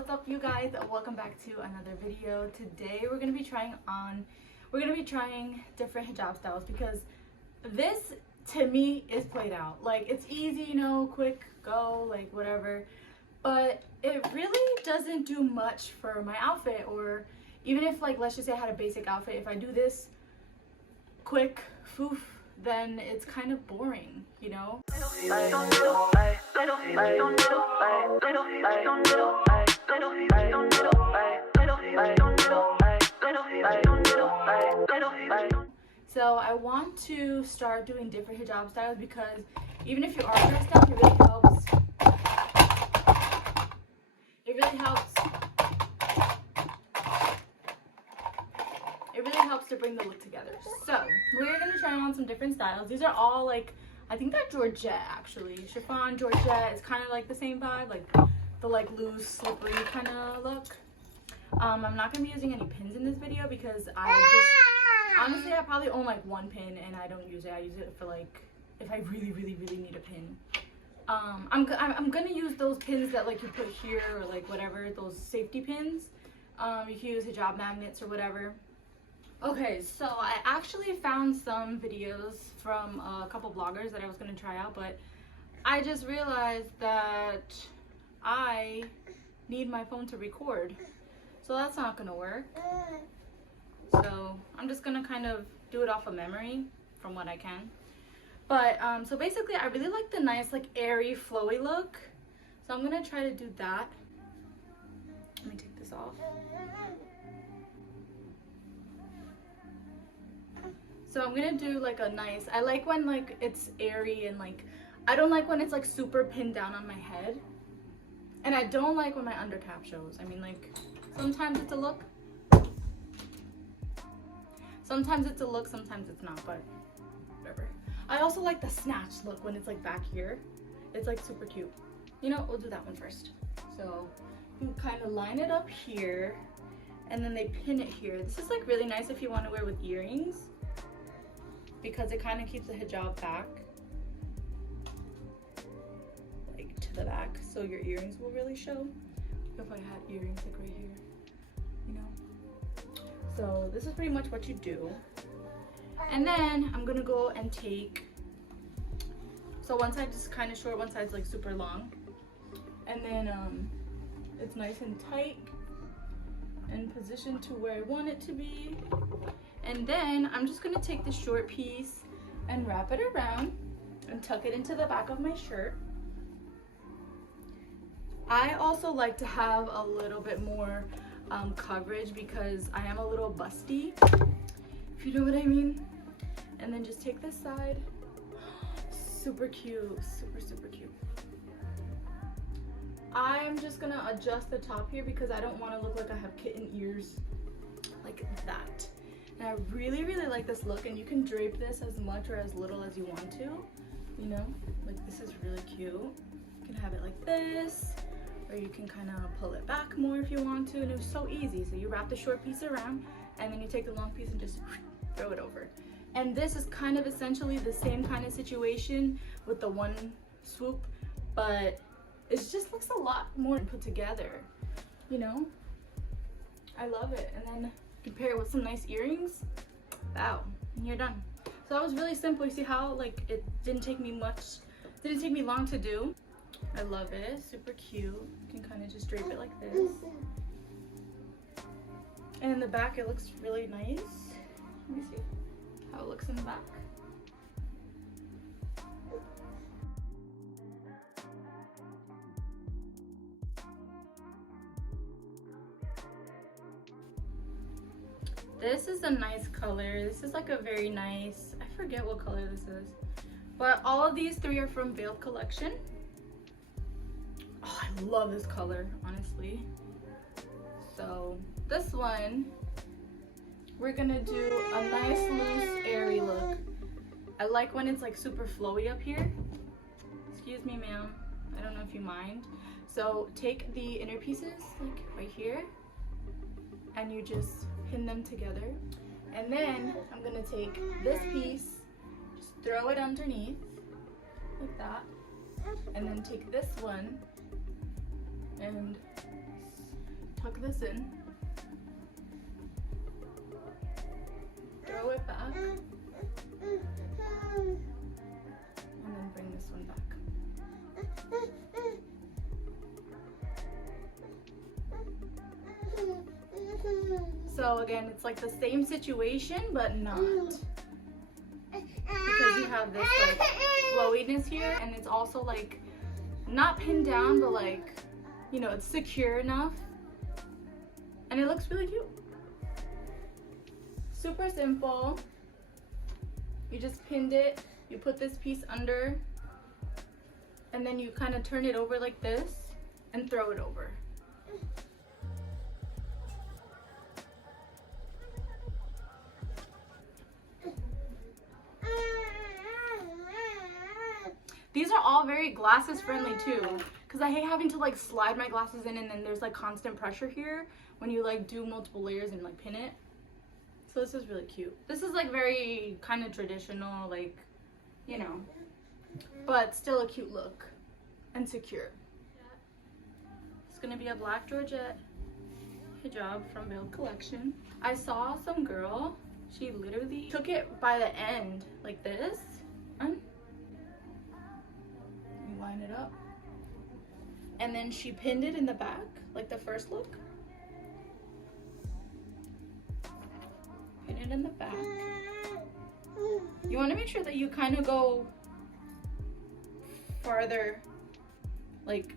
What's up, you guys? Welcome back to another video. Today we're gonna be trying different hijab styles because this to me is played out. Like, it's easy, you know, quick go, like whatever, but it really doesn't do much for my outfit. Or even if, like, let's just say I had a basic outfit, if I do this quick foof, then it's kind of boring, you know? So I want to start doing different hijab styles because even if you are dressed up, it really helps. It really helps to bring the look together. So we're gonna try on some different styles. These are all, like, I think they're Georgette actually. Chiffon, Georgette. It's kind of like the same vibe, like the loose, slippery kind of look. I'm not gonna be using any pins in this video because honestly, I probably own like one pin and I don't use it. I use it for, like, if I really need a pin. I'm gonna use those pins that, like, you put here or like whatever, those safety pins. You can use hijab magnets or whatever. Okay, so I actually found some videos from a couple bloggers that I was gonna try out, but I just realized that I need my phone to record, so that's not gonna work. So I'm just gonna kind of do it off of memory from what I can. But so basically I really like the nice, like, airy, flowy look, so I'm gonna try to do that. Let me take this off. So I'm gonna do like a nice, I like when, like, it's airy, and, like, I don't like when it's, like, super pinned down on my head. And I don't like when my undercap shows. I mean, like, sometimes it's a look. Sometimes it's a look, sometimes it's not, but whatever. I also like the snatch look when it's, like, back here. It's, like, super cute. You know, we'll do that one first. So you kind of line it up here, and then they pin it here. This is, like, really nice if you want to wear with earrings, because it kind of keeps the hijab back, like, to the back, so your earrings will really show. If I had earrings, like, right here, you know. So this is pretty much what you do. And then I'm gonna go and take, so one side is kind of short, one side's, like, super long, and then it's nice and tight and positioned to where I want it to be. And then I'm just gonna take the short piece and wrap it around and tuck it into the back of my shirt. I also like to have a little bit more coverage because I am a little busty, if you know what I mean. And then just take this side. Super cute, super cute. I'm just gonna adjust the top here because I don't want to look like I have kitten ears like that. And I really like this look, and you can drape this as much or as little as you want to, you know, like, this is really cute. You can have it like this, or you can kind of pull it back more if you want to, and it's so easy. So you wrap the short piece around, and then you take the long piece and just throw it over. And this is kind of essentially the same kind of situation with the one swoop, but it just looks a lot more put together, you know. I love it. And then you pair it with some nice earrings, wow, and you're done. So that was really simple. You see how, like, it didn't take me long to do. I love it, super cute. You can kind of just drape it like this. And in the back it looks really nice. Let me see how it looks in the back. This is a nice color. This is, like, a very nice, I forget what color this is, but all of these three are from Veiled Collection. Oh, I love this color, honestly. So this one, we're gonna do a nice, loose, airy look. I like when it's, like, super flowy up here. Excuse me, ma'am, I don't know if you mind. So take the inner pieces, like, right here, and you just pin them together. And then I'm gonna take this piece, just throw it underneath like that, and then take this one and tuck this in, throw it back, and then bring this one back. So again, it's like the same situation, but not. Because you have this like flowiness here, and it's also like not pinned down, but like, you know, it's secure enough. And it looks really cute. Super simple. You just pinned it, you put this piece under, and then you kind of turn it over like this and throw it over. These are all very glasses friendly too, because I hate having to like slide my glasses in, and then there's like constant pressure here when you like do multiple layers and like pin it. So this is really cute. This is like very kind of traditional, like, you know, but still a cute look and secure. It's gonna be a black Georgette hijab from Veiled Collection. I saw some girl, she literally took it by the end like this, and you line it up, and then she pinned it in the back like the first look. Pin it in the back. You want to make sure that you kind of go farther, like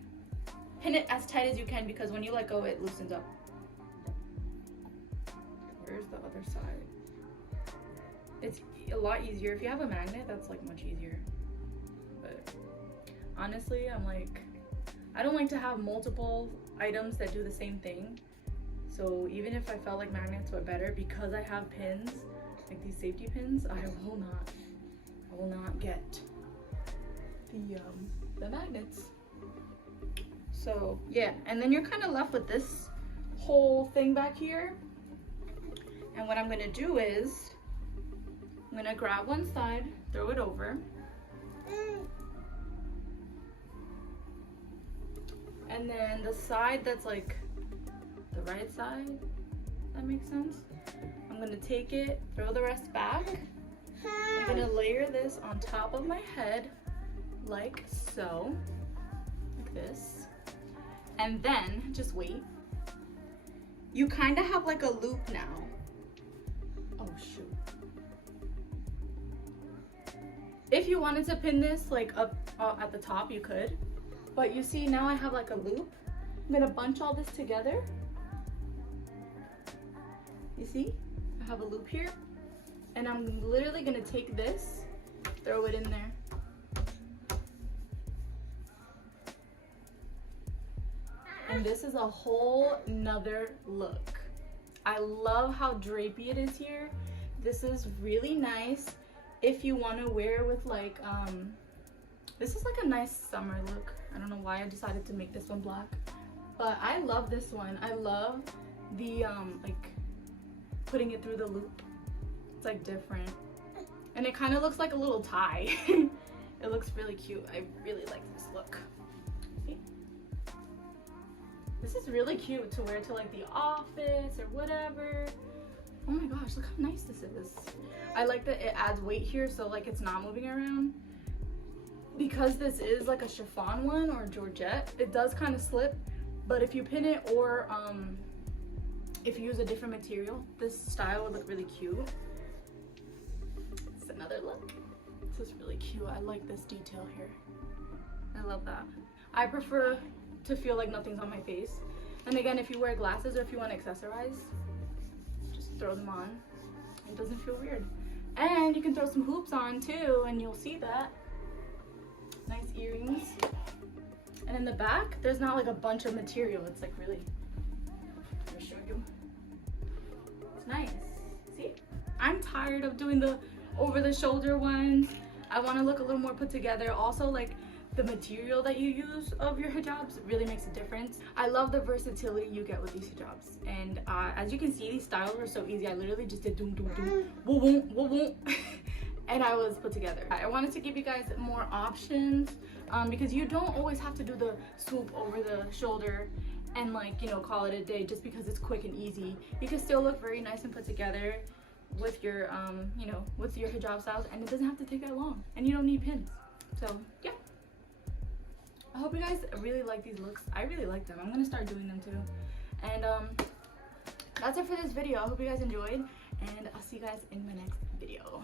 pin it as tight as you can, because when you let go it loosens up. Where's the other side? It's a lot easier if you have a magnet. That's like much easier. But honestly, I'm like, I don't like to have multiple items that do the same thing. So even if I felt like magnets were better, because I have pins, like these safety pins, I will not get the magnets. So yeah, and then you're kind of left with this whole thing back here. And what I'm gonna do is, I'm gonna grab one side, throw it over, and then the side that's like the right side, that makes sense, I'm gonna take it, throw the rest back. I'm gonna layer this on top of my head like so, like this, and then just wait. You kind of have like a loop now. Oh shoot. If you wanted to pin this like up at the top, you could, but you see now I have like a loop. I'm gonna bunch all this together. You see, I have a loop here, and I'm literally gonna take this, throw it in there. And this is a whole nother look. I love how drapey it is here. This is really nice if you want to wear with like, this is like a nice summer look. I don't know why I decided to make this one black, but I love this one. I love the, like, putting it through the loop. It's like different, and it kind of looks like a little tie. It looks really cute. I really like this look. See? This is really cute to wear to like the office or whatever. Oh my gosh, look how nice this is. I like that it adds weight here, so like it's not moving around. Because this is like a chiffon one or Georgette, it does kind of slip, but if you pin it or if you use a different material, this style would look really cute. It's another look. This is really cute. I like this detail here. I love that. I prefer to feel like nothing's on my face. And again, if you wear glasses or if you want to accessorize, just throw them on. It doesn't feel weird. And you can throw some hoops on too, and you'll see that. Nice earrings. And in the back, there's not like a bunch of material. It's like really, let me show you. It's nice. See? I'm tired of doing the over the shoulder ones. I want to look a little more put together. Also, like, the material that you use of your hijabs really makes a difference. I love the versatility you get with these hijabs. And as you can see, these styles are so easy. I literally just did doom, doom, doom, woo, woo, woo, woo. And I was put together. I wanted to give you guys more options because you don't always have to do the swoop over the shoulder. and like, you know, call it a day just because it's quick and easy. You can still look very nice and put together with your you know, with your hijab styles, and it doesn't have to take that long, and you don't need pins. So yeah, I hope you guys really like these looks. I really like them. I'm gonna start doing them too. And that's it for this video. I hope you guys enjoyed, and I'll see you guys in my next video.